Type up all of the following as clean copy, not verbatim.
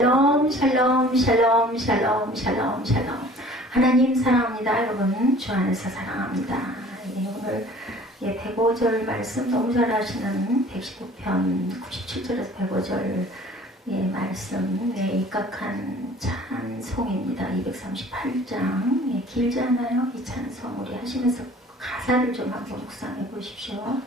샬롬 샬롬 샬롬 샬롬 샬롬 샬롬. 하나님 사랑합니다. 여러분 주 안에서 사랑합니다. 오늘 105절 말씀 너무 잘 하시는 119편 97절에서 105절 말씀 입각한 찬송입니다. 238장 길지 않아요? 이 찬송 우리 하시면서 가사를 좀 한번 묵상해 보십시오.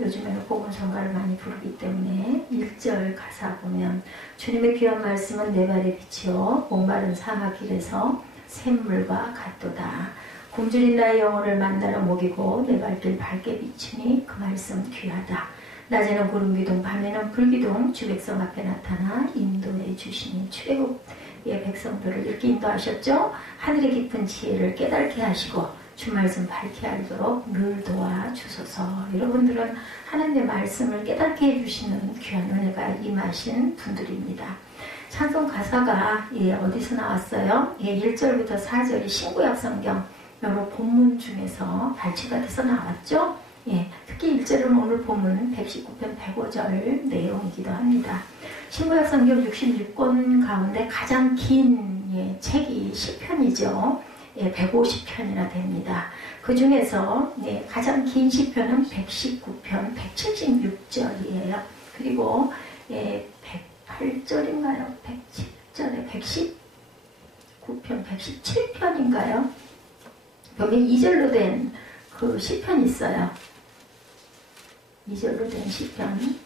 요즘에는 복음성가를 많이 부르기 때문에 1절 가사 보면 주님의 귀한 말씀은 내 발의 빛이요 목마른 사막길에서 샘물과 같도다. 굶주린 나의 영혼을 만나러 목이고 내 발길 밝게 비추니 그 말씀 귀하다. 낮에는 구름기둥 밤에는 불기둥 주 백성 앞에 나타나 인도해 주시니 출애굽의 백성들을 이렇게 인도하셨죠. 하늘의 깊은 지혜를 깨닫게 하시고 주 말씀 밝게 알도록 늘 도와주소서. 여러분들은 하나님의 말씀을 깨닫게 해주시는 귀한 은혜가 임하신 분들입니다. 찬송 가사가 어디서 나왔어요? 1절부터 4절이 신구약 성경 여러 본문 중에서 발췌가 돼서 나왔죠. 특히 1절은 오늘 본문 119편 105절 내용이기도 합니다. 신구약 성경 66권 가운데 가장 긴 책이 시편이죠. 150편이나 됩니다. 그 중에서 가장 긴 시편은 119편 176절이에요. 그리고 108절인가요? 107절에 119편 117편인가요? 여기 2절로 된 그 시편이 있어요. 2절로 된 시편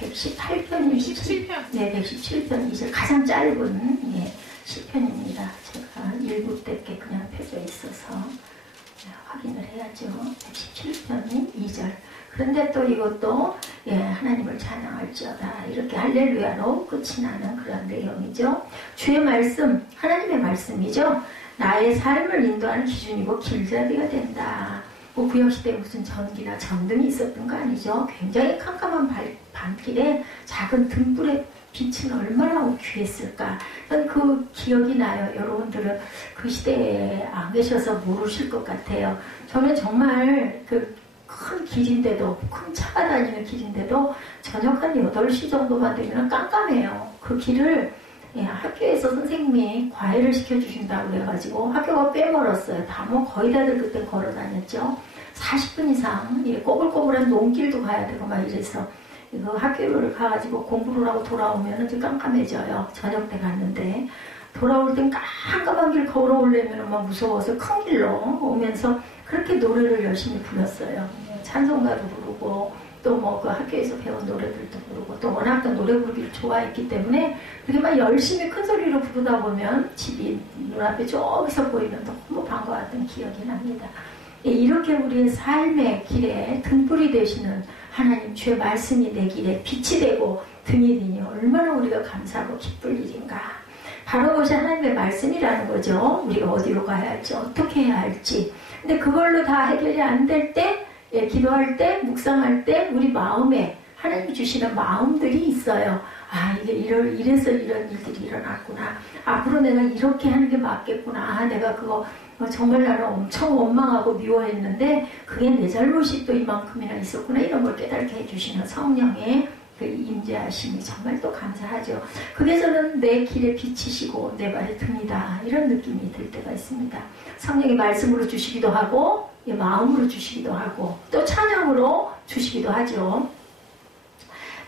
118편이 117편. 네, 117편 2절 가장 짧은 시편입니다. 제가 일부 때께 그냥 펴져 있어서 확인을 해야죠. 117편이 2절. 그런데 또 이것도 하나님을 찬양할지어다 이렇게 할렐루야로 끝이 나는 그런 내용이죠. 주의 말씀, 하나님의 말씀이죠. 나의 삶을 인도하는 기준이고 길잡이가 된다. 뭐 구약시대에 무슨 전기나 전등이 있었던 거 아니죠. 굉장히 캄캄한 밤길에 작은 등불의 빛은 얼마나 귀했을까. 그 기억이 나요. 여러분들은 그 시대에 안 계셔서 모르실 것 같아요. 저는 정말 그 큰 길인데도, 큰 차가 다니는 길인데도 저녁 한 8시 정도만 되면 깜깜해요. 그 길을 학교에서 선생님이 과외를 시켜주신다고 그래가지고 학교가 꽤 멀었어요. 다 거의 다들 그때 걸어 다녔죠. 40분 이상 꼬불꼬불한 논길도 가야 되고 막 이래서 그 학교를 가가지고 공부를 하고 돌아오면 이제 깜깜해져요. 저녁 때 갔는데 돌아올 땐 깜깜한 길 걸어오려면 막 무서워서 큰 길로 오면서 그렇게 노래를 열심히 불렀어요. 찬송가도 부르고 또 뭐 그 학교에서 배운 노래들도 부르고 또 워낙 또 노래 부르기를 좋아했기 때문에 그렇게 막 열심히 큰 소리로 부르다 보면 집이 눈앞에 저기서 보이면 너무 반가웠던 기억이 납니다. 이렇게 우리의 삶의 길에 등불이 되시는 하나님 주의 말씀이 내 길에 빛이 되고 등이 되니 얼마나 우리가 감사하고 기쁠 일인가. 바로 그것이 하나님의 말씀이라는 거죠. 우리가 어디로 가야 할지 어떻게 해야 할지. 근데 그걸로 다 해결이 안 될 때, 기도할 때, 묵상할 때 우리 마음에 하나님이 주시는 마음들이 있어요. 아, 이게 이래서 이런 일들이 일어났구나. 앞으로 내가 이렇게 하는 게 맞겠구나. 아, 내가 그거 정말 나를 엄청 원망하고 미워했는데 그게 내 잘못이 또 이만큼이나 있었구나. 이런 걸 깨닫게 해주시는 성령의 그 임재하심이 정말 또 감사하죠. 그게 저는 내 길에 비치시고 내 발에 등이다. 이런 느낌이 들 때가 있습니다. 성령이 말씀으로 주시기도 하고 마음으로 주시기도 하고 또 찬양으로 주시기도 하죠.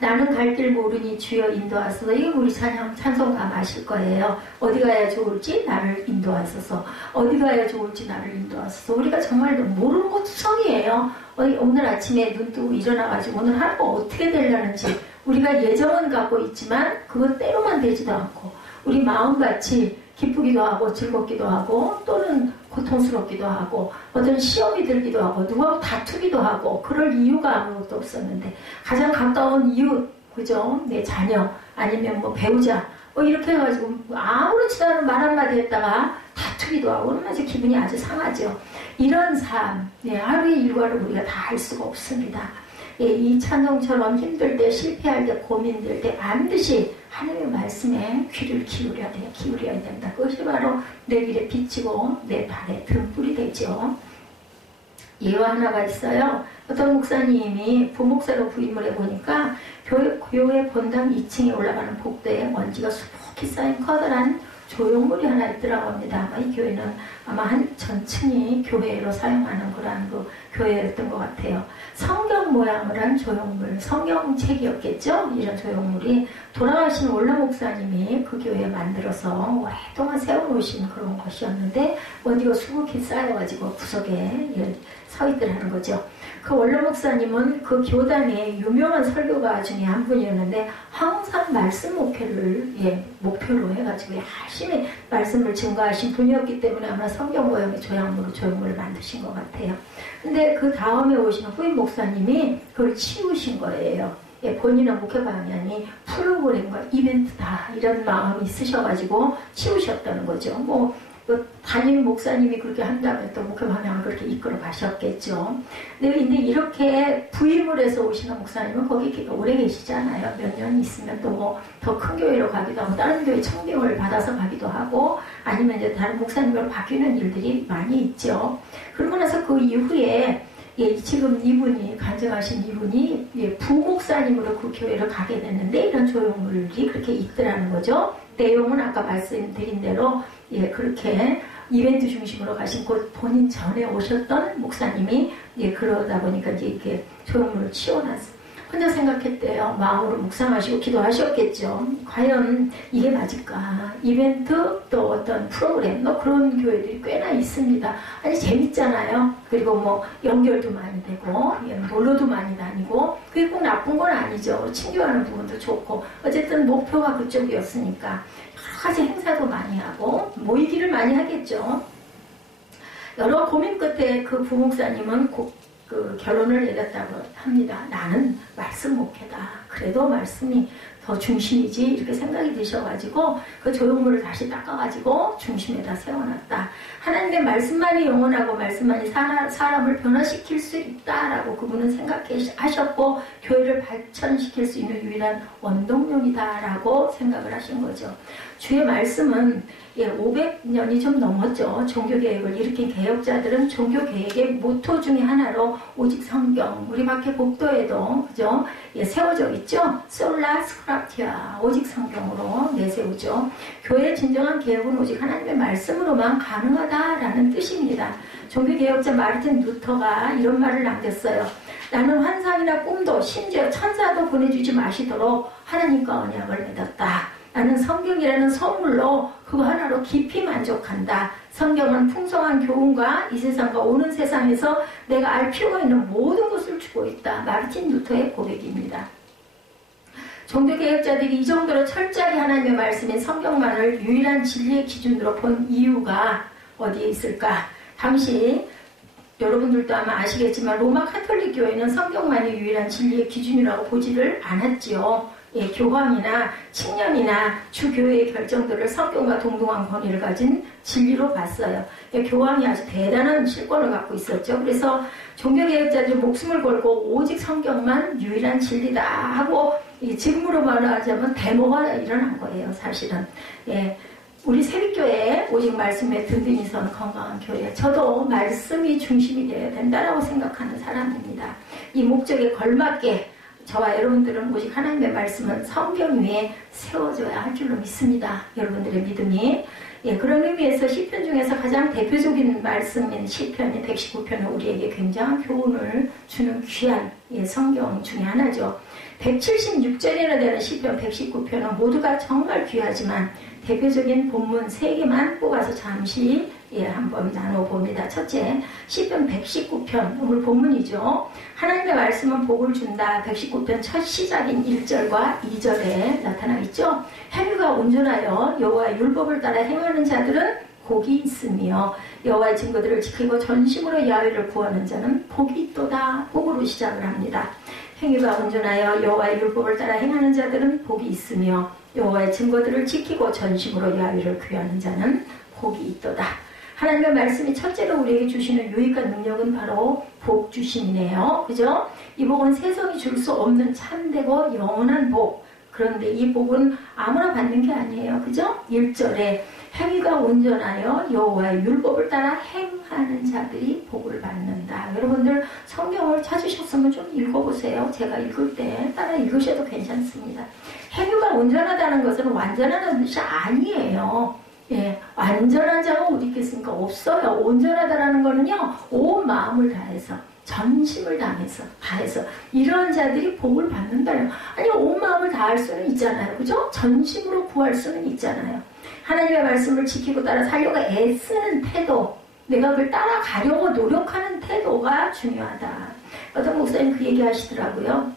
나는 갈 길 모르니 주여 인도하소서. 이거 우리 찬송 다 마실 거예요. 어디 가야 좋을지 나를 인도하소서. 어디 가야 좋을지 나를 인도하소서. 우리가 정말 모르는 거 투성이에요. 오늘 아침에 눈 뜨고 일어나가지고 오늘 하루가 어떻게 되려는지 우리가 예정은 갖고 있지만 그건 때로만 되지도 않고 우리 마음같이 기쁘기도 하고 즐겁기도 하고 또는 고통스럽기도 하고 어떤 시험이 들기도 하고 누구하고 다투기도 하고 그럴 이유가 아무것도 없었는데 가장 가까운 이웃, 그죠? 내 자녀 아니면 뭐 배우자 이렇게 해가지고 아무렇지도 않은 말 한마디 했다가 다투기도 하고 얼마나 기분이 아주 상하죠. 이런 삶, 하루의 일과를 우리가 다 할 수가 없습니다. 이 찬송처럼 힘들 때, 실패할 때, 고민될 때 반드시 하나님의 말씀에 귀를 기울여야 돼요. 기울여야 된다. 그것이 바로 내 길에 비치고 내 발에 등불이 되죠. 예화 하나가 있어요. 어떤 목사님이 부목사로 부임을 해보니까 교회 본당 2층에 올라가는 복도에 먼지가 수북히 쌓인 커다란 조형물이 하나 있더라고 합니다. 아마 이 교회는 아마 한 전층이 교회로 사용하는 그런 그 교회였던 것 같아요. 성경 모양을 한 조형물, 성경책이었겠죠? 이런 조형물이 돌아가신 원로 목사님이 그 교회에 만들어서 오랫동안 세워놓으신 그런 것이었는데 어디가 수북히 쌓여가지고 구석에 서 있더라는 거죠. 그 원로 목사님은 그 교단의 유명한 설교가 중에 한 분이었는데 항상 말씀 목회를 목표로 해가지고 열심히 말씀을 증거하신 분이었기 때문에 아마 성경 모형의 조형물을 만드신 것 같아요. 근데 그 다음에 오신 후임 목사님이 그걸 치우신 거예요. 본인의 목회 방향이 프로그램과 이벤트다 이런 마음이 있으셔가지고 치우셨다는 거죠. 담임 목사님이 그렇게 한다면 또 목회 방향을 그렇게 이끌어 가셨겠죠. 근데 이렇게 부임을 해서 오시는 목사님은 거기 오래 계시잖아요. 몇 년 있으면 또 더 큰 교회로 가기도 하고 다른 교회 청빙을 받아서 가기도 하고 아니면 이제 다른 목사님으로 바뀌는 일들이 많이 있죠. 그러고 나서 그 이후에 지금 이분이 간증하신 이분이 부목사님으로 그 교회를 가게 됐는데 이런 조형물이 그렇게 있더라는 거죠. 내용은 아까 말씀드린 대로 그렇게 이벤트 중심으로 가신 곧 본인 전에 오셨던 목사님이 그러다 보니까 이렇게 조형물을 치워놨어요. 혼자 생각했대요. 마음으로 묵상하시고 기도하셨겠죠. 과연 이게 맞을까? 이벤트 또 어떤 프로그램 그런 교회들이 꽤나 있습니다. 아니 재밌잖아요. 그리고 연결도 많이 되고 놀러도 많이 다니고 그게 꼭 나쁜 건 아니죠. 친교하는 부분도 좋고 어쨌든 목표가 그쪽이었으니까 여러 가지 행사도 많이 하고 모이기를 많이 하겠죠. 여러 고민 끝에 그 부목사님은 그 결론을 내렸다고 합니다. 나는 말씀 목회다. 그래도 말씀이 더 중심이지 이렇게 생각이 드셔가지고 그 조형물을 다시 닦아가지고 중심에다 세워놨다. 하나님의 말씀만이 영원하고 말씀만이 사람을 변화시킬 수 있다라고 그분은 생각하셨고 교회를 발전시킬 수 있는 유일한 원동력이다라고 생각을 하신 거죠. 주의 말씀은 500년이 좀 넘었죠. 종교개혁을 일으킨 개혁자들은 종교개혁의 모토 중에 하나로 오직 성경, 우리 밖에 복도에도 그죠? 세워져 있죠. 솔라 스크립티아, 오직 성경으로 내세우죠. 교회의 진정한 개혁은 오직 하나님의 말씀으로만 가능하다라는 뜻입니다. 종교개혁자 마르틴 루터가 이런 말을 남겼어요. 나는 환상이나 꿈도 심지어 천사도 보내주지 마시도록 하나님과 언약을 맺었다. 나는 성경이라는 선물로 그거 하나로 깊이 만족한다. 성경은 풍성한 교훈과 이 세상과 오는 세상에서 내가 알 필요가 있는 모든 것을 주고 있다. 마르틴 루터의 고백입니다. 종교개혁자들이 이 정도로 철저하게 하나님의 말씀인 성경만을 유일한 진리의 기준으로 본 이유가 어디에 있을까? 당시 여러분들도 아마 아시겠지만 로마 카톨릭 교회는 성경만이 유일한 진리의 기준이라고 보지를 않았지요. 예, 교황이나 칙령이나 주교회의 결정들을 성경과 동등한 권위를 가진 진리로 봤어요. 예, 교황이 아주 대단한 실권을 갖고 있었죠. 그래서 종교개혁자들이 목숨을 걸고 오직 성경만 유일한 진리다 하고 지금으로 말하자면 데모가 일어난 거예요. 사실은. 예, 우리 세빛교회 오직 말씀에 든든히 선 건강한 교회. 저도 말씀이 중심이 되어야 된다라고 생각하는 사람입니다. 이 목적에 걸맞게 저와 여러분들은 오직 하나님의 말씀은 성경 위에 세워져야 할 줄로 믿습니다. 여러분들의 믿음이. 예, 그런 의미에서 시편 중에서 가장 대표적인 말씀인 시편인 119편은 우리에게 굉장한 교훈을 주는 귀한 성경 중에 하나죠. 176절이나 되는 시편 119편은 모두가 정말 귀하지만 대표적인 본문 3개만 뽑아서 잠시 한번 나눠봅니다. 첫째, 시편 119편, 오늘 본문이죠. 하나님의 말씀은 복을 준다. 119편 첫 시작인 1절과 2절에 나타나 있죠. 행위가 온전하여 여호와의 율법을 따라 행하는 자들은 복이 있으며 여호와의 증거들을 지키고 전심으로 야훼를 구하는 자는 복이 있도다. 복으로 시작을 합니다. 행위가 온전하여 여호와의 율법을 따라 행하는 자들은 복이 있으며 여호와의 증거들을 지키고 전심으로 야훼를 구하는 자는 복이 있도다. 하나님의 말씀이 첫째로 우리에게 주시는 유익한 능력은 바로 복 주심이네요. 그죠? 이 복은 세상이 줄 수 없는 참되고 영원한 복. 그런데 이 복은 아무나 받는 게 아니에요. 그죠? 1절에 행위가 온전하여 여호와의 율법을 따라 행하는 자들이 복을 받는다. 여러분들 성경을 찾으셨으면 좀 읽어보세요. 제가 읽을 때 따라 읽으셔도 괜찮습니다. 행위가 온전하다는 것은 완전하다는 뜻이 아니에요. 예, 완전한 자가 어디 있겠습니까? 없어요. 온전하다라는 거는요, 온 마음을 다해서, 전심을 다해서 이런 자들이 복을 받는다요. 아니, 온 마음을 다할 수는 있잖아요. 그죠? 전심으로 구할 수는 있잖아요. 하나님의 말씀을 지키고 따라 살려고 애쓰는 태도, 내가 그걸 따라가려고 노력하는 태도가 중요하다. 어떤 목사님 그 얘기 하시더라고요.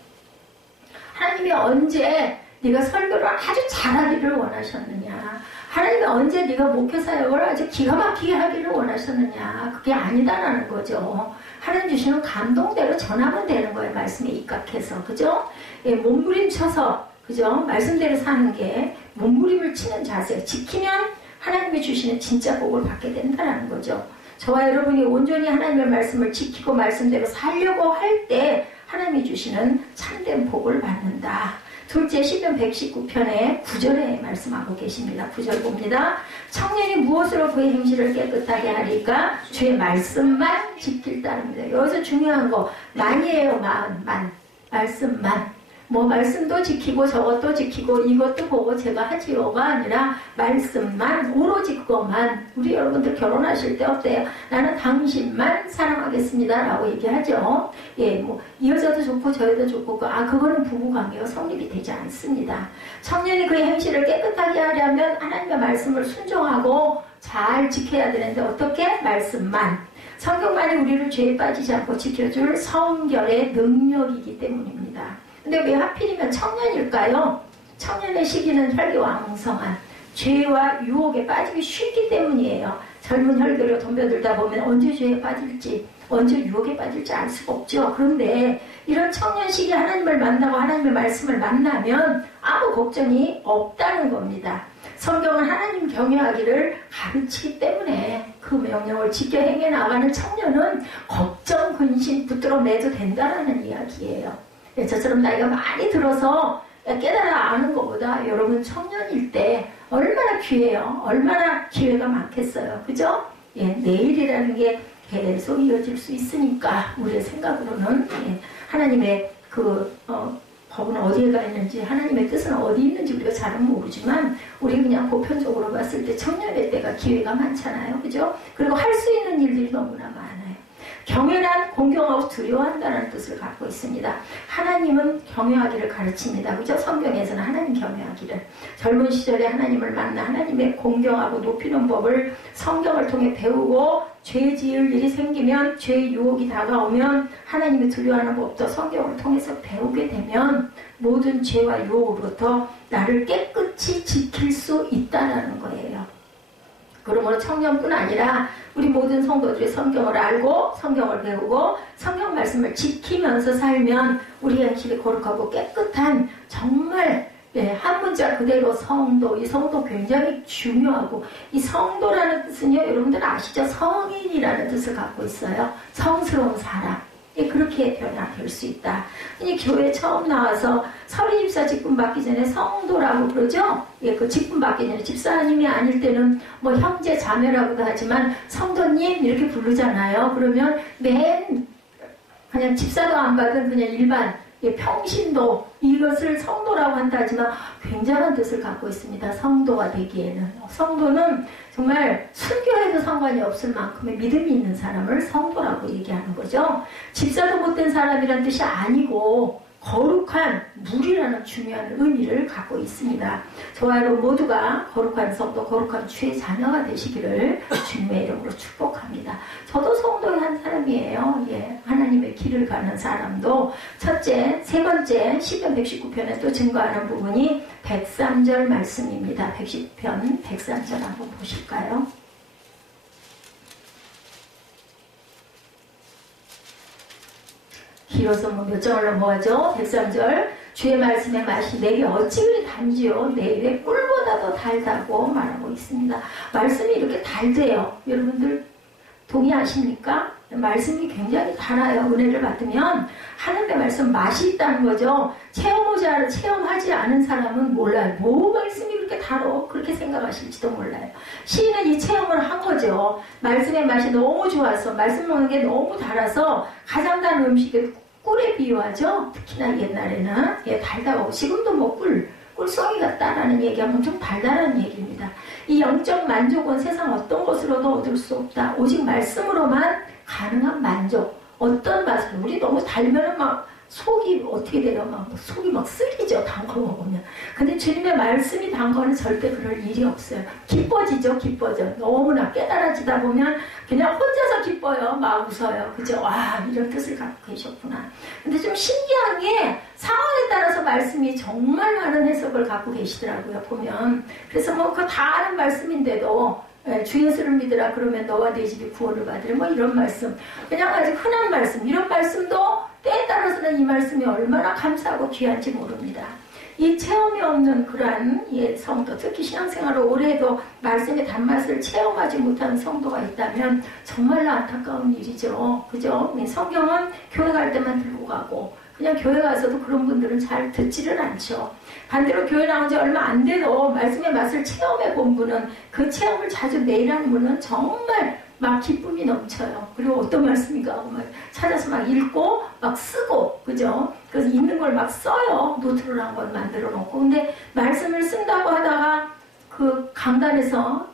하나님이 언제 네가 설교를 아주 잘하기를 원하셨느냐? 하나님이 언제 네가 목회 사역을 아주 기가 막히게 하기를 원하셨느냐? 그게 아니다라는 거죠. 하나님 주시는 감동대로 전하면 되는 거예요. 말씀에 입각해서. 그죠? 예, 몸부림쳐서, 그죠? 말씀대로 사는 게 몸부림을 치는 자세. 지키면 하나님이 주시는 진짜 복을 받게 된다는 거죠. 저와 여러분이 온전히 하나님의 말씀을 지키고 말씀대로 살려고 할 때 하나님이 주시는 참된 복을 받는다. 둘째, 시편 119편의 9절에 말씀하고 계십니다. 9절 봅니다. 청년이 무엇으로 그의 행실을 깨끗하게 하리까? 주의 말씀만 지킬 따릅니다. 여기서 중요한 거 만이에요. 만. 말씀만. 뭐 말씀도 지키고 저것도 지키고 이것도 보고 제가 하지요가 아니라 말씀만, 오로지 그것만. 우리 여러분들 결혼하실 때 어때요? 나는 당신만 사랑하겠습니다 라고 얘기하죠. 예, 뭐 이 여자도 좋고 저 여자도 좋고 그거는 부부관계가 성립이 되지 않습니다. 청년이 그의 행실을 깨끗하게 하려면 하나님의 말씀을 순종하고 잘 지켜야 되는데 어떻게? 말씀만. 성경만이 우리를 죄에 빠지지 않고 지켜줄 성결의 능력이기 때문입니다. 근데 왜 하필이면 청년일까요? 청년의 시기는 혈기왕성한 죄와 유혹에 빠지기 쉽기 때문이에요. 젊은 혈기로 덤벼들다 보면 언제 죄에 빠질지, 언제 유혹에 빠질지 알 수가 없죠. 그런데 이런 청년 시기에 하나님을 만나고 하나님의 말씀을 만나면 아무 걱정이 없다는 겁니다. 성경은 하나님 경외하기를 가르치기 때문에 그 명령을 지켜 행해 나가는 청년은 걱정, 근심 붙들어 매도 된다는 이야기예요. 저처럼 나이가 많이 들어서 깨달아 아는 것보다 여러분 청년일 때 얼마나 귀해요. 얼마나 기회가 많겠어요. 그죠? 예, 내일이라는 게 계속 이어질 수 있으니까 우리의 생각으로는 하나님의 법은 어디에 가 있는지, 하나님의 뜻은 어디 있는지 우리가 잘은 모르지만 우리 그냥 보편적으로 봤을 때 청년의 때가 기회가 많잖아요. 그죠? 그리고 할 수 있는 일들이 너무나 많아요. 경외란 공경하고 두려워한다는 뜻을 갖고 있습니다. 하나님은 경외하기를 가르칩니다. 그죠? 성경에서는 하나님 경외하기를. 젊은 시절에 하나님을 만나 하나님의 공경하고 높이는 법을 성경을 통해 배우고 죄 지을 일이 생기면 죄의 유혹이 다가오면 하나님이 두려워하는 법도 성경을 통해서 배우게 되면 모든 죄와 유혹으로부터 나를 깨끗이 지킬 수 있다는 거예요. 그러므로 청년뿐 아니라 우리 모든 성도들이 성경을 알고 성경을 배우고 성경 말씀을 지키면서 살면 우리 행실이 거룩하고 깨끗한 정말 한 문자 그대로 성도, 이 성도 굉장히 중요하고 이 성도라는 뜻은요 여러분들 아시죠? 성인이라는 뜻을 갖고 있어요. 성스러운 사람. 그렇게 변화될 수 있다. 교회 처음 나와서 서리집사 직분 받기 전에 성도라고 그러죠? 그 직분 받기 전에 집사님이 아닐 때는 뭐 형제 자매라고도 하지만 성도님 이렇게 부르잖아요. 그러면 그냥 집사도 안 받은 그냥 일반 평신도 이것을 성도라고 한다 하지만 굉장한 뜻을 갖고 있습니다. 성도가 되기에는 성도는 정말 순교해도 상관이 없을 만큼의 믿음이 있는 사람을 성도라고 얘기하는 거죠. 집사도 못된 사람이란 뜻이 아니고 거룩한 물이라는 중요한 의미를 갖고 있습니다. 저와 여러분 모두가 거룩한 성도, 거룩한 주의 자녀가 되시기를 주님의 이름으로 축복합니다. 저도 성도의 한 사람이에요. 하나님의 길을 가는 사람도 첫째, 세 번째 시편 119편에 또 증거하는 부분이 103절 말씀입니다. 110편 103절 한번 보실까요? 길어서 몇 장을 넘어가죠? 103절 주의 말씀의 맛이 내게 어찌 그리 단지요 내 입에 꿀보다 더 달다고 말하고 있습니다. 말씀이 이렇게 달대요. 여러분들 동의하십니까? 말씀이 굉장히 달아요. 은혜를 받으면 하나님의 말씀 맛이 있다는 거죠. 체험하지 않은 사람은 몰라요. 뭐 말씀이 그렇게 달어? 그렇게 생각하실지도 몰라요. 시인은 이 체험을 한 거죠. 말씀의 맛이 너무 좋아서 말씀 먹는 게 너무 달아서 가장 단 음식을 꿀에 비유하죠. 특히나 옛날에는 달다고 지금도 뭐 꿀송이 같다라는 얘기하면 좀 달달한 얘기입니다. 이 영적 만족은 세상 어떤 것으로도 얻을 수 없다. 오직 말씀으로만 가능한 만족. 어떤 맛을 우리 너무 달면은 막 속이 어떻게 돼요? 속이 쓰리죠. 단 거 먹으면. 근데 주님의 말씀이 단 거는 절대 그럴 일이 없어요. 기뻐지죠. 너무나 깨달아지다 보면 그냥 혼자서 기뻐요. 막 웃어요. 그죠? 와, 이런 뜻을 갖고 계셨구나. 근데 좀 신기한 게 상황에 따라서 말씀이 정말 많은 해석을 갖고 계시더라고요. 보면. 그래서 그거 다 아는 말씀인데도 주 예수를 믿으라 그러면 너와 네 집이 구원을 받으라 이런 말씀 그냥 아주 흔한 말씀 이런 말씀도 때에 따라서는 이 말씀이 얼마나 감사하고 귀한지 모릅니다. 이 체험이 없는 그러한 성도 특히 신앙생활을 오래 해도 말씀의 단맛을 체험하지 못하는 성도가 있다면 정말로 안타까운 일이죠. 그죠? 성경은 교회 갈 때만 들고 가고 그냥 교회 가서도 그런 분들은 잘 듣지를 않죠. 반대로 교회 나온 지 얼마 안 돼도 말씀의 맛을 체험해 본 분은 그 체험을 자주 매일 하는 분은 정말 막 기쁨이 넘쳐요. 그리고 어떤 말씀인가 하고 막 찾아서 막 읽고 막 쓰고 그죠? 그래서 있는 걸 막 써요. 노트를 한 번 만들어 놓고. 근데 말씀을 쓴다고 하다가 그 강단에서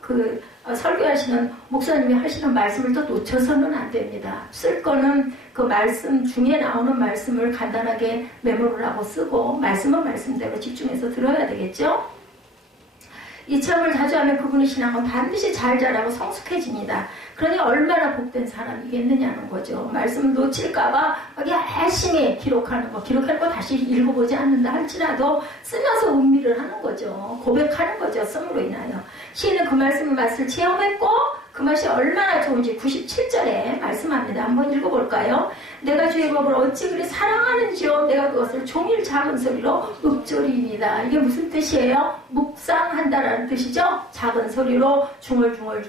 설교하시는 목사님이 하시는 말씀을 또 놓쳐서는 안 됩니다. 쓸 거는 그 말씀 중에 나오는 말씀을 간단하게 메모를 하고 쓰고 말씀은 말씀대로 집중해서 들어야 되겠죠? 이 체험을 자주 하면 그분의 신앙은 반드시 잘 자라고 성숙해집니다. 그러니 얼마나 복된 사람이겠느냐는 거죠. 말씀을 놓칠까봐 열심히 기록하는 거 다시 읽어보지 않는다 할지라도 쓰면서 음미를 하는 거죠. 고백하는 거죠. 씀으로 인하여. 시인은 그 말씀의 맛을 체험했고 그 맛이 얼마나 좋은지 97절에 말씀합니다. 한번 읽어볼까요? 내가 주의 법을 어찌 그리 사랑하는지요. 내가 그것을 종일 작은 소리로 읊조리이다. 이게 무슨 뜻이에요? 묵상한다라는 뜻이죠. 작은 소리로 중얼중얼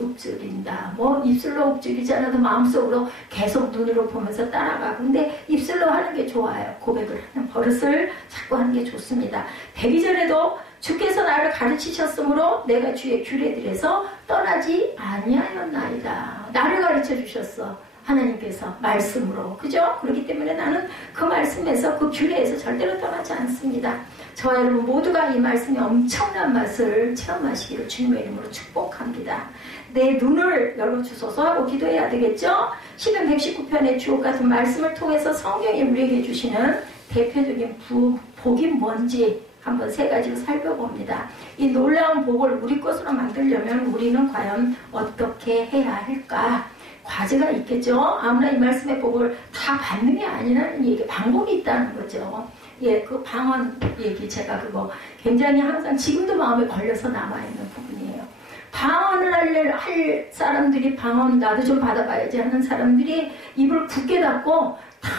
읊조린다. 입술로 읊조리지 않아도 마음속으로 계속 눈으로 보면서 따라가고 근데 입술로 하는 게 좋아요. 고백을 하는 버릇을 자꾸 하는 게 좋습니다. 데뷔 전에도 주께서 나를 가르치셨으므로 내가 주의 규례들에서 떠나지 아니하였나이다. 나를 가르쳐 주셨어. 하나님께서 말씀으로. 그죠? 그렇기 때문에 나는 그 말씀에서 그 규례에서 절대로 떠나지 않습니다. 저와 여러분 모두가 이 말씀의 엄청난 맛을 체험하시기를 주님의 이름으로 축복합니다. 내 눈을 열어주소서 하고 기도해야 되겠죠? 시편 119편의 주옥 같은 말씀을 통해서 성경이 우리에게 주시는 대표적인 복이 뭔지 한번 세 가지로 살펴봅니다. 이 놀라운 복을 우리 것으로 만들려면 우리는 과연 어떻게 해야 할까? 과제가 있겠죠? 아무나 이 말씀의 복을 다 받는 게 아니라는 얘기, 방법이 있다는 거죠. 예, 그 방언 얘기 제가 그거 굉장히 항상 지금도 마음에 걸려서 남아있는 부분이에요. 방언을 할 사람들이 방언 나도 좀 받아봐야지 하는 사람들이 입을 굳게 닫고 탁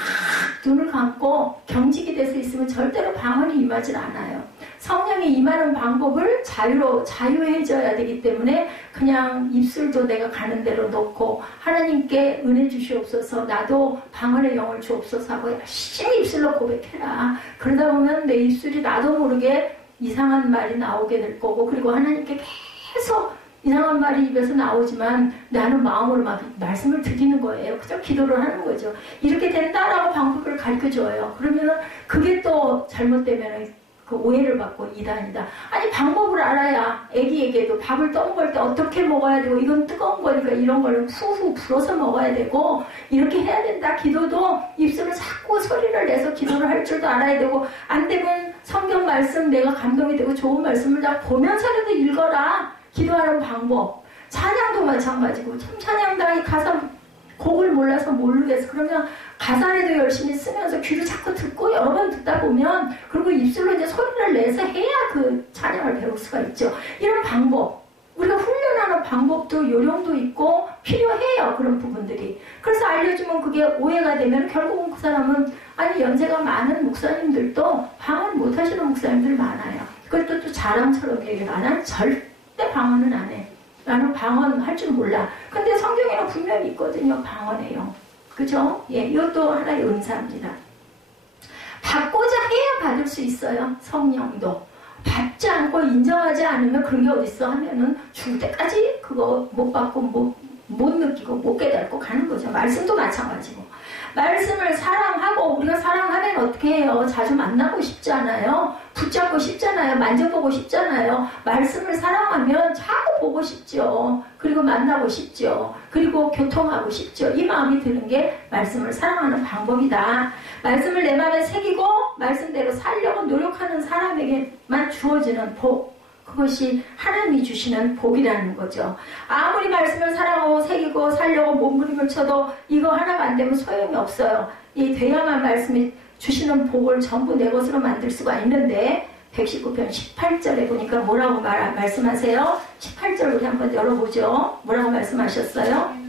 눈을 감고 경직이 돼서 있으면 절대로 방언이 임하질 않아요. 성령이 임하는 방법을 자유해져야 되기 때문에 그냥 입술도 내가 가는 대로 놓고 하나님께 은혜 주시옵소서, 나도 방언의 영을 주옵소서 하고 열심히 입술로 고백해라. 그러다 보면 내 입술이 나도 모르게 이상한 말이 나오게 될 거고, 그리고 하나님께 계속 이상한 말이 입에서 나오지만 나는 마음으로 막 말씀을 드리는 거예요. 그저 기도를 하는 거죠. 이렇게 된다라고 방법을 가르쳐줘요. 그러면 그게 또 잘못되면 그 오해를 받고 이단이다. 아니 방법을 알아야 애기에게도 밥을 떠먹을 때 어떻게 먹어야 되고, 이건 뜨거운 거니까 이런 걸 후후 불어서 먹어야 되고 이렇게 해야 된다. 기도도 입술을 자꾸 소리를 내서 기도를 할 줄도 알아야 되고, 안 되면 성경 말씀 내가 감동이 되고 좋은 말씀을 다 보면서라도 읽어라. 기도하는 방법. 찬양도 마찬가지고, 참 찬양다 이 가사 곡을 몰라서 모르겠어. 그러면 가사라도 열심히 쓰면서 귀를 자꾸 듣고 여러 번 듣다 보면, 그리고 입술로 이제 소리를 내서 해야 그 찬양을 배울 수가 있죠. 이런 방법, 우리가 훈련하는 방법도 요령도 있고 필요해요. 그런 부분들이. 그래서 알려주면 그게 오해가 되면 결국은 그 사람은, 아니 연세가 많은 목사님들도 방언 못하시는 목사님들 많아요. 그것도 또 자랑처럼 얘기해요. 나는 절대 방언은 안 해. 나는 방언 할 줄 몰라. 근데 성경에는 분명히 있거든요. 방언해요. 그죠? 예, 이것도 하나의 은사입니다. 받고자 해야 받을 수 있어요. 성령도. 받지 않고 인정하지 않으면 그런 게 어딨어 하면은 죽을 때까지 그거 못 받고 못 느끼고 못 깨닫고 가는 거죠. 말씀도 마찬가지고. 말씀을 사랑하고, 우리가 사랑하면 어떻게 해요? 자주 만나고 싶잖아요. 붙잡고 싶잖아요. 만져보고 싶잖아요. 말씀을 사랑하면 자꾸 보고 싶죠. 그리고 만나고 싶죠. 그리고 교통하고 싶죠. 이 마음이 드는 게 말씀을 사랑하는 방법이다. 말씀을 내 마음에 새기고 말씀대로 살려고 노력하는 사람에게만 주어지는 복, 그것이 하나님이 주시는 복이라는 거죠. 아무리 말씀을 사랑하고 새기고 살려고 몸부림을 쳐도 이거 하나가 안 되면 소용이 없어요. 이 돼야만 말씀이 주시는 복을 전부 내 것으로 만들 수가 있는데, 119편 18절에 보니까 뭐라고 말씀하세요? 18절 우리 한번 열어보죠. 뭐라고 말씀하셨어요?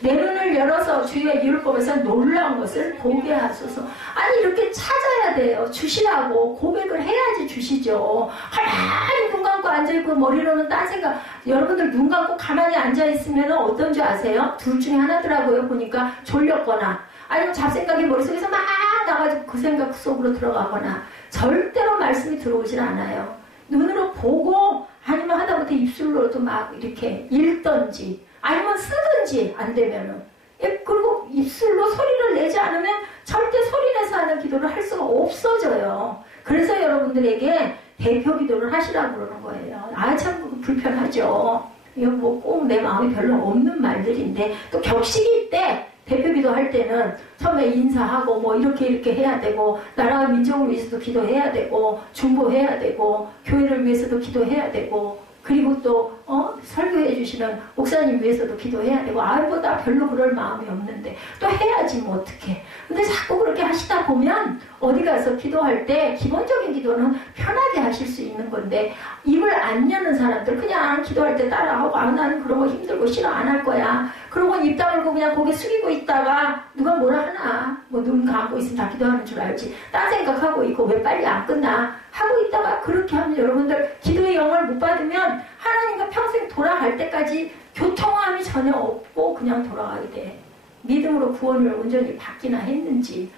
내 눈을 열어서 주의 이를 보면서 놀라운 것을 보게 하소서. 아니 이렇게 찾아야 돼요. 주시라고 고백을 해야지 주시죠. 가만히 눈 감고 앉아있고 머리로는 딴 생각. 여러분들 눈 감고 가만히 앉아있으면 어떤 줄 아세요? 둘 중에 하나더라고요. 보니까 졸렸거나 아니면 잡생각이 머릿속에서 막 나가지고 그 생각 속으로 들어가거나, 절대로 말씀이 들어오질 않아요. 눈으로 보고 아니면 하다못해 입술로도 막 이렇게 읽던지 아니면 쓰든지 안 되면은, 그리고 입술로 소리를 내지 않으면 절대 소리내서 하는 기도를 할 수가 없어져요. 그래서 여러분들에게 대표 기도를 하시라고 그러는 거예요. 아, 참 불편하죠. 이거 뭐 꼭 내 마음이 별로 없는 말들인데, 또 격식일 때 대표 기도할 때는 처음에 인사하고 뭐 이렇게 해야 되고, 나라와 민족을 위해서도 기도해야 되고, 중보해야 되고, 교회를 위해서도 기도해야 되고, 그리고 또 설교해 주시는 목사님 위해서도 기도해야 되고, 아무보다 별로 그럴 마음이 없는데 또 해야지 뭐 어떡해. 근데 자꾸 그렇게 하시다 보면 어디 가서 기도할 때 기본적인 기도는 편하게 하실 수 있는 건데, 입을 안 여는 사람들 그냥 기도할 때 따라하고, 아 나는 그런 거 힘들고 싫어 안 할 거야. 그러고 입 다물고 그냥 고개 숙이고 있다가 누가 뭐라 하나, 뭐 눈 감고 있으면 다 기도하는 줄 알지, 딴 생각하고 있고 왜 빨리 안 끝나 하고 있다가, 그렇게 하면 여러분들 기도의 영을 못 받으면 하나님과 평생 돌아갈 때까지 교통함이 전혀 없고 그냥 돌아가게 돼. 믿음으로 구원을 온전히 받기나 했는지,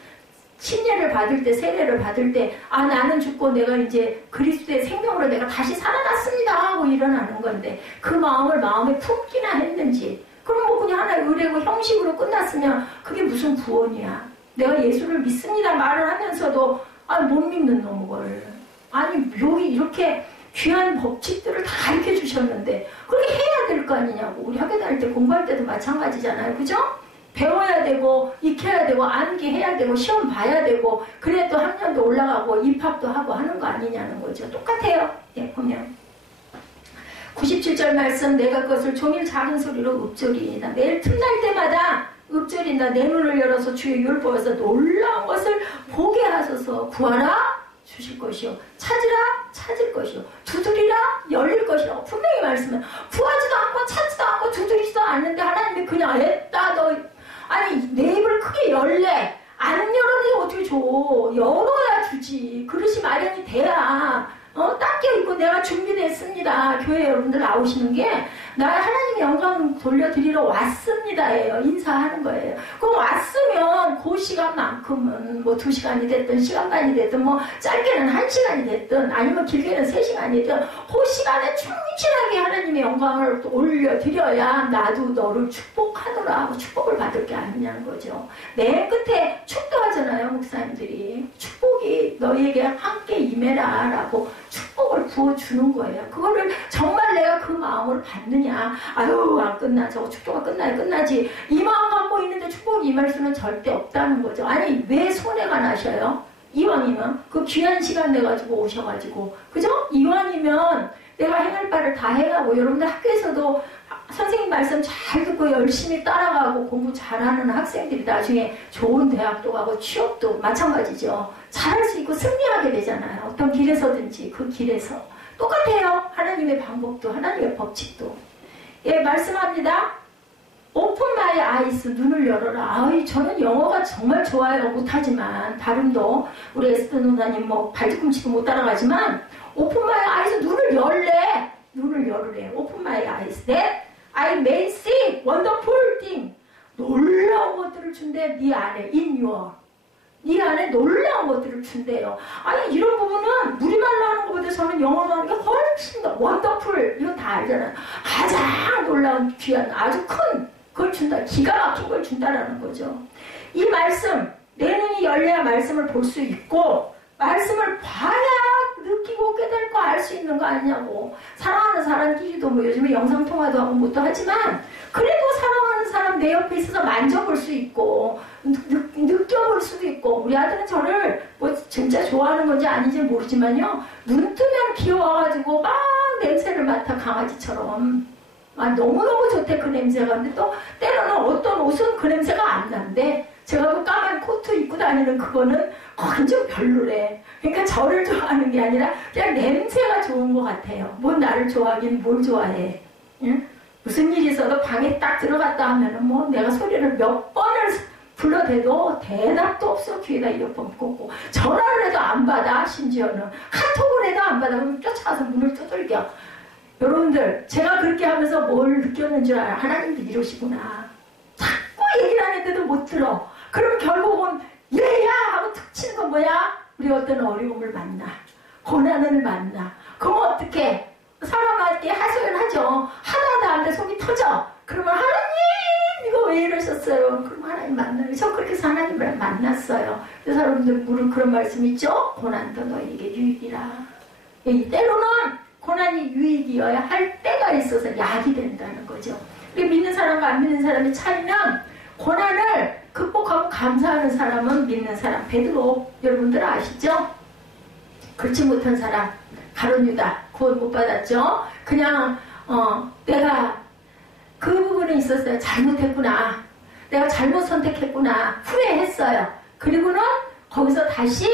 침례를 받을 때, 세례를 받을 때, 아 나는 죽고 내가 이제 그리스도의 생명으로 내가 다시 살아났습니다 하고 일어나는 건데, 그 마음을 마음에 품기나 했는지, 그럼 뭐 그냥 하나의 의례고 형식으로 끝났으면 그게 무슨 구원이야. 내가 예수를 믿습니다 말을 하면서도 못 믿는 놈을. 아니 여기 이렇게 귀한 법칙들을 다 가르쳐 주셨는데 그렇게 해야 될 거 아니냐고. 우리 학교 다닐 때 공부할 때도 마찬가지잖아요. 그죠? 배워야 되고 익혀야 되고 암기해야 되고 시험 봐야 되고 그래 또 학년도 올라가고 입학도 하고 하는 거 아니냐는 거죠. 똑같아요. 예, 보면 97절 말씀 내가 그것을 종일 작은 소리로 읊조리이다. 매일 틈날 때마다 읊조린다. 내 눈을 열어서 주의 율법에서 놀라운 것을 보게 하소서. 구하라 주실 것이요 찾으라 찾을 것이요 두드리라 열릴 것이라고 분명히 말씀해. 구하지도 않고 찾지도 않고 두드리지도 않는데 하나님이 그냥 애따 너 아니 내 입을 크게 열래. 안 열어도 어떻게 줘. 열어야 주지. 그릇이 마련이 돼야 닦여 있고 내가 준비됐습니다. 교회 여러분들 나오시는 게 나 하나님의 영광 돌려드리러 왔습니다예요. 인사하는 거예요. 그럼 왔으면 그 시간만큼은 뭐 2시간이 됐든 시간 반이 됐든 뭐 짧게는 1시간이 됐든 아니면 길게는 3시간이든 그 시간에 충실하게 하나님의 영광을 올려드려야 나도 너를 축복하노라 하고 축복을 받을 게 아니냐는 거죠. 맨 끝에 축도하잖아요. 목사님들이. 축복이 너희에게 함께 임해라 라고 축복을 부어주는 거예요. 그거를 정말 내가 그 마음으로 받느냐. 아유 안 끝나. 저거 축도가 끝나야 끝나지. 이 마음 갖고 있는데 축복이 임할 수는 절대 없다는 거죠. 아니 왜 손해가 나셔요? 이왕이면 그 귀한 시간 내가지고 오셔가지고 그죠? 이왕이면 내가 행할 바를 다 해가고 여러분들 학교에서도 선생님 말씀 잘 듣고 열심히 따라가고 공부 잘하는 학생들이 나중에 좋은 대학도 가고 취업도 마찬가지죠. 잘할 수 있고 승리하게 되잖아요. 어떤 길에서든지 그 길에서. 똑같아요. 하나님의 방법도 하나님의 법칙도. 예, 말씀합니다. 오픈 마이 아이스 눈을 열어라. 아이 저는 영어가 정말 좋아요. 못하지만 발음도 우리 에스더 노사님 뭐 발뒤꿈치도 못 따라가지만 오픈 마이 아이스 눈을 열래. 눈을 열으래. 오픈 마이 아이스 that I may see wonderful thing. 놀라운 것들을 준대. 네 안에 in your 네 안에 놀라운 것들을 준대요. 아니 이런 부분은 우리말로 하는 것보다 저는 영어로 하는 게 훨씬 더 원더풀 이거 다 알잖아요. 가장 놀라운 귀한 아주 큰 그걸 준다. 기가 막힌 걸 준다라는 거죠. 이 말씀 내 눈이 열려야 말씀을 볼 수 있고 말씀을 봐야 느끼고 깨달고 알 수 있는 거 아니냐고. 사랑하는 사람끼리도 뭐 요즘에 영상통화도 하고 뭐도 하지만 그래도 사랑하는 사람 내 옆에 있어서 만져볼 수 있고 느껴볼 수도 있고 우리 아들은 저를 뭐 진짜 좋아하는 건지 아닌지 모르지만요 눈 뜨면 귀여워가지고 막 냄새를 맡아 강아지처럼 너무너무 좋대 그 냄새가. 근데 또 때로는 어떤 옷은 그 냄새가 안 난대. 제가 그 까만 코트 입고 다니는 그거는 좀 별로래. 그러니까 저를 좋아하는 게 아니라 그냥 냄새가 좋은 것 같아요. 뭘 나를 좋아하긴 뭘 좋아해. 응? 무슨 일이 있어도 방에 딱 들어갔다 하면은 뭐 내가 소리를 몇 번을 불러대도 대답도 없어. 귀에다 이어폰 꽂고 전화를 해도 안 받아. 심지어는 카톡을 해도 안 받아. 그럼 쫓아가서 문을 두들겨. 여러분들 제가 그렇게 하면서 뭘 느꼈는 줄 알아요? 하나님도 이러시구나. 자꾸 얘기를 하는데도 못 들어. 그럼 결국은 얘야 하고 툭 치는 건 뭐야? 우리 어떤 어려움을 만나 고난을 만나. 그럼 어떻게 사람한테 하소연하죠. 하다 하는데 속이 터져. 그러면 하나님 이거 왜 이러셨어요? 그럼 하나님 만나요. 저 그렇게 해서 하나님을 만났어요. 그래서 여러분들 물은 그런 말씀 있죠? 고난도 너에게 유익이라. 때로는 고난이 유익이어야 할 때가 있어서 약이 된다는 거죠. 믿는 사람과 안 믿는 사람이 차이면 고난을 극복하고 감사하는 사람은 믿는 사람. 베드로 여러분들 아시죠? 그렇지 못한 사람 가룟 유다 구원 못 받았죠. 그냥 내가 그 부분에 있었어요. 잘못했구나. 내가 잘못 선택했구나. 후회했어요. 그리고는 거기서 다시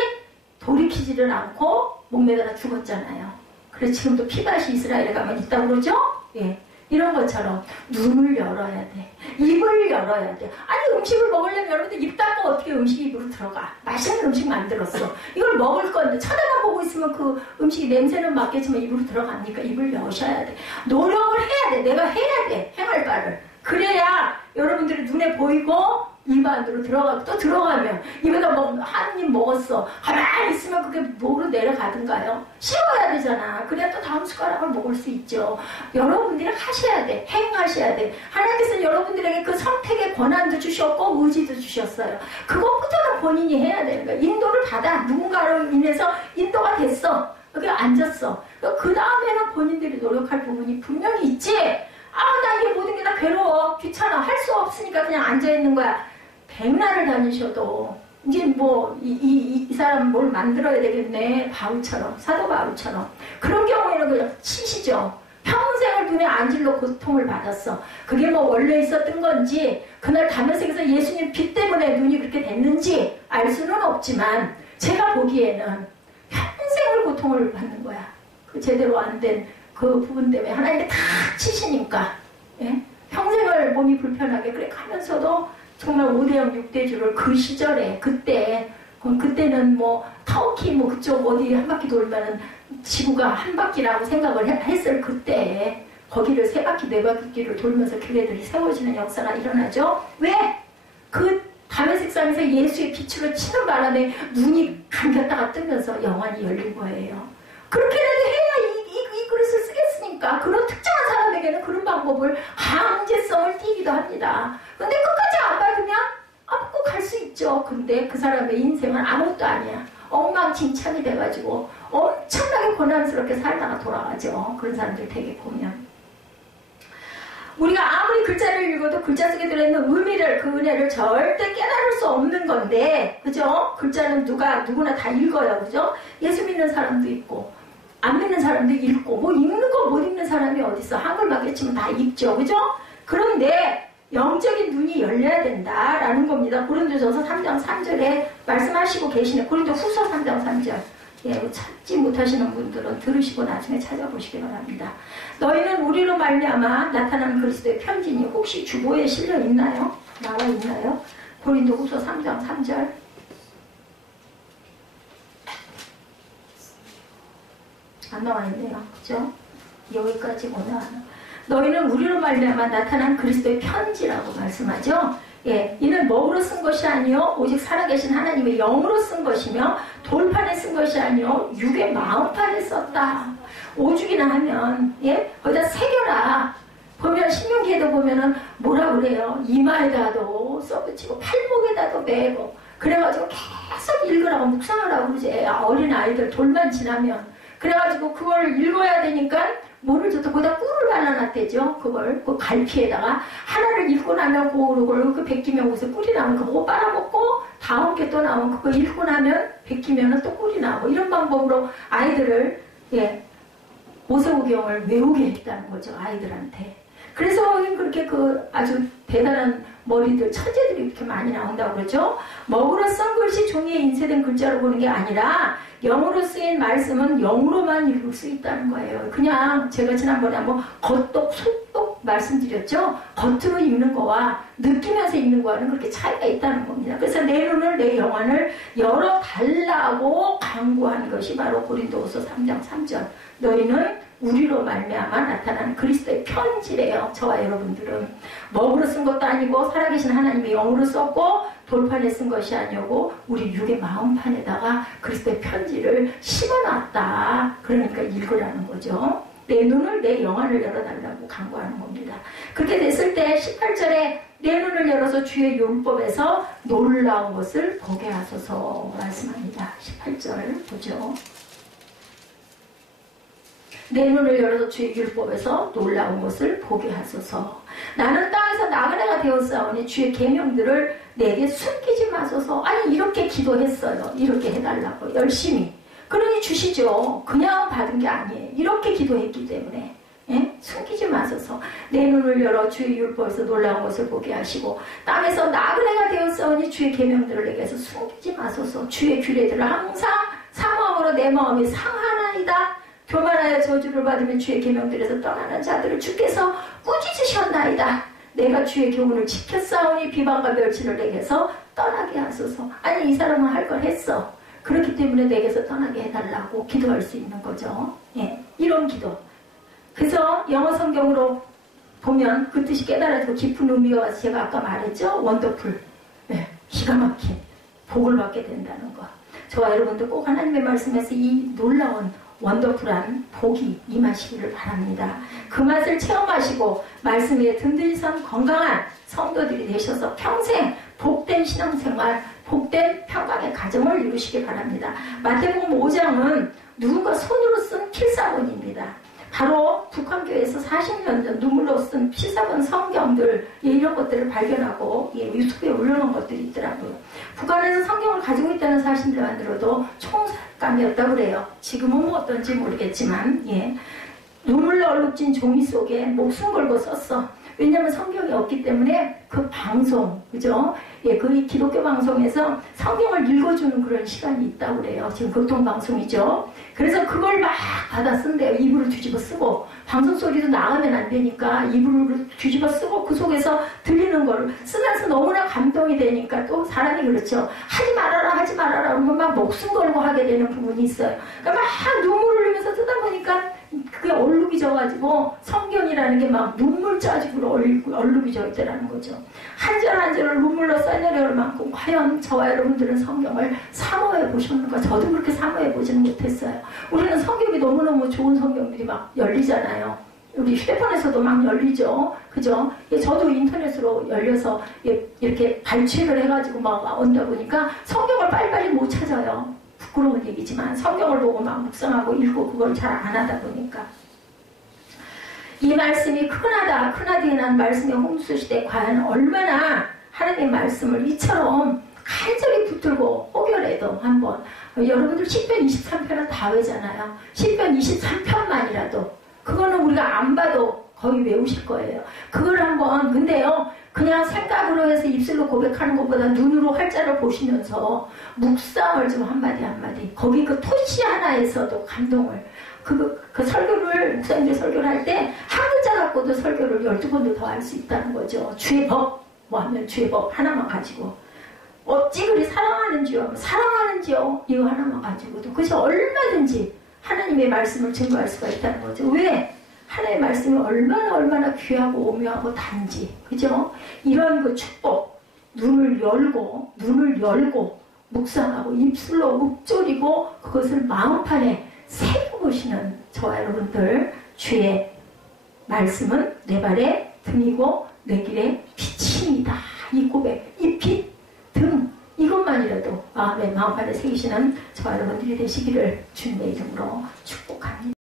돌이키지를 않고 목매달아 죽었잖아요. 그래서 지금도 피밭이 이스라엘에 가면 있다고 그러죠? 예. 이런 것처럼 눈을 열어야 돼. 입을 열어야 돼. 아니 음식을 먹으려면 여러분들 입 닫고 어떻게 음식이 입으로 들어가. 맛있는 음식 만들었어. 이걸 먹을 건데 쳐다만 보고 있으면 그 음식이 냄새는 맡겠지만 입으로 들어갑니까? 입을 여셔야 돼. 노력을 해야 돼. 내가 해야 돼. 행할 바를. 그래야 여러분들이 눈에 보이고 입 안으로 들어가고 또 들어가면 입에다 뭐 한 입 먹었어. 가만히 있으면 그게 목으로 내려가든가요? 씹어야 되잖아. 그래야 또 다음 숟가락을 먹을 수 있죠. 여러분들이 하셔야 돼. 행하셔야 돼. 하나님께서는 여러분들에게 그 선택의 권한도 주셨고 의지도 주셨어요. 그것부터는 본인이 해야 되는 거야. 인도를 받아. 누군가로 인해서 인도가 됐어. 여기 앉았어. 그 다음에는 본인들이 노력할 부분이 분명히 있지. 나 이게 모든 게 다 괴로워. 귀찮아. 할 수 없으니까 그냥 앉아있는 거야. 백날을 다니셔도 이제 뭐 이 사람 뭘 만들어야 되겠네. 바울처럼. 사도 바울처럼. 그런 경우에는 그냥 치시죠. 평생을 눈에 안질러 고통을 받았어. 그게 뭐 원래 있었던 건지 그날 담에색에서 예수님 빛 때문에 눈이 그렇게 됐는지 알 수는 없지만 제가 보기에는 평생을 고통을 받는 거야. 그 제대로 안 된 그 부분 때문에 하나님께 다 치시니까 예? 평생을 몸이 불편하게 그래 가면서도 정말 5대형 6대주를 그 시절에 그때는 뭐 터키 뭐 그쪽 어디 한 바퀴 돌면은 지구가 한 바퀴라고 생각을 했을 그때에 거기를 3바퀴 4바퀴를 돌면서 교회들이 세워지는 역사가 일어나죠. 왜? 그 담에색상에서 예수의 빛으로 치는 바람에 눈이 감겼다가 뜨면서 영안이 열린 거예요. 그렇게라도 해야 이 그릇을 쓰겠으니까 그런 특정한 사람에게는 그런 방법을 강제성을 띠기도 합니다. 근데 끝까지 안 받으면 꼭 갈 수 있죠. 근데 그 사람의 인생은 아무것도 아니야. 엉망진창이 돼가지고 엄청나게 고난스럽게 살다가 돌아가죠. 그런 사람들 되게 보면. 우리가 아무리 글자를 읽어도 글자 속에 들어있는 의미를, 그 은혜를 절대 깨달을 수 없는 건데, 그죠? 글자는 누구나 다 읽어요. 그죠? 예수 믿는 사람도 있고, 안 믿는 사람도 읽고, 뭐 읽는 거 못 읽는 사람이 어딨어. 한글만 깨치면 다 읽죠. 그죠? 그런데, 영적인 눈이 열려야 된다라는 겁니다. 고린도전서 3장 3절에 말씀하시고 계시네. 고린도후서 3장 3절. 예, 찾지 못하시는 분들은 들으시고 나중에 찾아보시기 바랍니다. 너희는 우리로 말미암아 나타나는 그리스도의 편지니 혹시 주보에 실려 있나요? 나와 있나요? 고린도후서 3장 3절. 안 나와 있네요. 그죠? 여기까지 오늘 너희는 우리로 말미암아 나타난 그리스도의 편지라고 말씀하죠. 예, 이는 먹으로 쓴 것이 아니요 오직 살아계신 하나님의 영으로 쓴 것이며 돌판에 쓴 것이 아니요 육의 마음판에 썼다. 오죽이나 하면 예, 거기다 새겨라. 보면 신명기에도 보면은 뭐라 그래요? 이마에다도 써붙이고 팔목에다도 매고 그래가지고 계속 읽으라고 묵상하라고 그러지. 어린 아이들 돌만 지나면 그래가지고 그걸 읽어야 되니까 뭐를 줬다 거기다 꿀을 발라놨대죠. 그걸 그 갈피에다가 하나를 읽고 나면 그걸 그 베끼면 옷에 꿀이 나오면 그거 빨아먹고 다음 게 또 나오면 그거 읽고 나면 베끼면은 또 꿀이 나오고 이런 방법으로 아이들을 예 모세오경을 외우게 했다는 거죠. 아이들한테. 그래서 그렇게 그 아주 대단한 머리들 천재들이 이렇게 많이 나온다고 그러죠. 먹으로 쓴 글씨 종이에 인쇄된 글자로 보는 게 아니라 영으로 쓰인 말씀은 영으로만 읽을 수 있다는 거예요. 그냥 제가 지난번에 한번 겉독, 속독 말씀드렸죠. 겉으로 읽는 거와 느끼면서 읽는 거와는 그렇게 차이가 있다는 겁니다. 그래서 내 눈을 내 영안을 열어달라고 강구한 것이 바로 고린도후서 3장 3절. 너희는 우리로 말미암아 나타나는 그리스도의 편지래요. 저와 여러분들은 먹으로 쓴 것도 아니고 살아계신 하나님의 영으로 썼고 돌판에 쓴 것이 아니고 우리 육의 마음판에다가 그리스도의 편지를 심어놨다. 그러니까 읽으라는 거죠. 내 눈을 내 영안을 열어달라고 강구하는 겁니다. 그렇게 됐을 때 18절에 내 눈을 열어서 주의 율법에서 놀라운 것을 보게 하소서 말씀합니다. 18절 보죠. 내 눈을 열어서 주의 율법에서 놀라운 것을 보게 하소서. 나는 땅에서 나그네가 되었사오니 주의 계명들을 내게 숨기지 마소서. 아니 이렇게 기도했어요. 이렇게 해달라고 열심히. 그러니 주시죠. 그냥 받은 게 아니에요. 이렇게 기도했기 때문에 예? 숨기지 마소서. 내 눈을 열어 주의 율법에서 놀라운 것을 보게 하시고 땅에서 나그네가 되었사오니 주의 계명들을 내게서 숨기지 마소서. 주의 규례들을 항상 사모함으로 내 마음이 상하나이다. 교만하여 저주를 받으면 주의 계명들에서 떠나는 자들을 주께서 꾸짖으셨나이다. 내가 주의 교훈을 지켰사오니 비방과 멸치를 내게서 떠나게 하소서. 아니 이 사람은 할 걸 했어. 그렇기 때문에 내게서 떠나게 해달라고 기도할 수 있는 거죠. 예, 이런 기도. 그래서 영어 성경으로 보면 그 뜻이 깨달아지고 깊은 의미가 와서 제가 아까 말했죠. 원더풀. 네, 기가 막힌 복을 받게 된다는 거. 저와 여러분도 꼭 하나님의 말씀에서 이 놀라운 원더풀한 복이 임하시기를 바랍니다. 그 맛을 체험하시고 말씀 위에 든든히 선 건강한 성도들이 되셔서 평생 복된 신앙생활, 복된 평강의 가정을 이루시기 바랍니다. 마태복음 5장은 누군가 손으로 쓴 필사본입니다. 바로 북한교회에서 40년 전 눈물로 쓴 필사본 성경들, 이런 것들을 발견하고 유튜브에 올려놓은 것들이 있더라고요. 북한에서 성경을 가지고 있다는 사실만으로도 총살감이었다고 그래요. 지금은 뭐 어떤지 모르겠지만, 눈물로 얼룩진 종이 속에 목숨 걸고 썼어. 왜냐하면 성경이 없기 때문에 그 방송, 그죠? 그 기독교 방송에서 성경을 읽어주는 그런 시간이 있다고 그래요. 지금 교통방송이죠. 그래서 그걸 막 받아 쓴대요. 이불을 뒤집어 쓰고. 방송 소리도 나가면 안 되니까 이불을 뒤집어 쓰고 그 속에서 들리는 거를 쓰면서 너무나 감동이 되니까 또 사람이 그렇죠. 하지 말아라 그러면 막 목숨 걸고 하게 되는 부분이 있어요. 그러니까 막 눈물을 흘리면서 쓰다 보니까 그게 얼룩이 져가지고 성경이라는 게 막 눈물 짜집으로 얼룩이 져 있더라는 거죠. 한 절 한 절을 눈물로 써내려올 만큼 과연 저와 여러분들은 성경을 사모해 보셨는가? 저도 그렇게 사모해 보지는 못했어요. 우리는 성경이 너무너무 좋은 성경들이 막 열리잖아요. 우리 휴대폰에서도 막 열리죠. 그죠? 저도 인터넷으로 열려서 이렇게 발췌를 해가지고 막 온다 보니까 성경을 빨리빨리 못 찾아요. 부끄러운 얘기지만 성경을 보고 막 묵상하고 읽고 그걸 잘 안 하다 보니까 이 말씀이 크나디난 말씀의 홍수시대 과연 얼마나 하나님의 말씀을 이처럼 간절히 붙들고 혹여라도 한번 여러분들 10편 23편은 다 외잖아요. 10편 23편만이라도 그거는 우리가 안 봐도 거의 외우실 거예요. 그걸 한번 근데요 그냥 생각으로 해서 입술로 고백하는 것보다 눈으로 활자를 보시면서 묵상을 좀 한마디 거기 그 토시 하나에서도 감동을 그 설교를 목사님들 설교를 할 때 한 글자 갖고도 설교를 12번도 더 할 수 있다는 거죠. 주의 법 뭐 하면 주의 법 하나만 가지고 어찌 그리 사랑하는지요 이거 하나만 가지고도 그래서 얼마든지 하나님의 말씀을 증거할 수가 있다는 거죠. 왜? 하나님의 말씀이 얼마나 귀하고 오묘하고 단지 그죠? 이런 그 축복 눈을 열고 묵상하고 입술로 읊조리고 그것을 마음판에 새겨보시는 저와 여러분들 주의 말씀은 내 발의 등이고 내 길의 빛입니다. 이 고백, 이 빛, 등 이것만이라도 마음판에 새기시는 저와 여러분들이 되시기를 주님의 이름으로 축복합니다.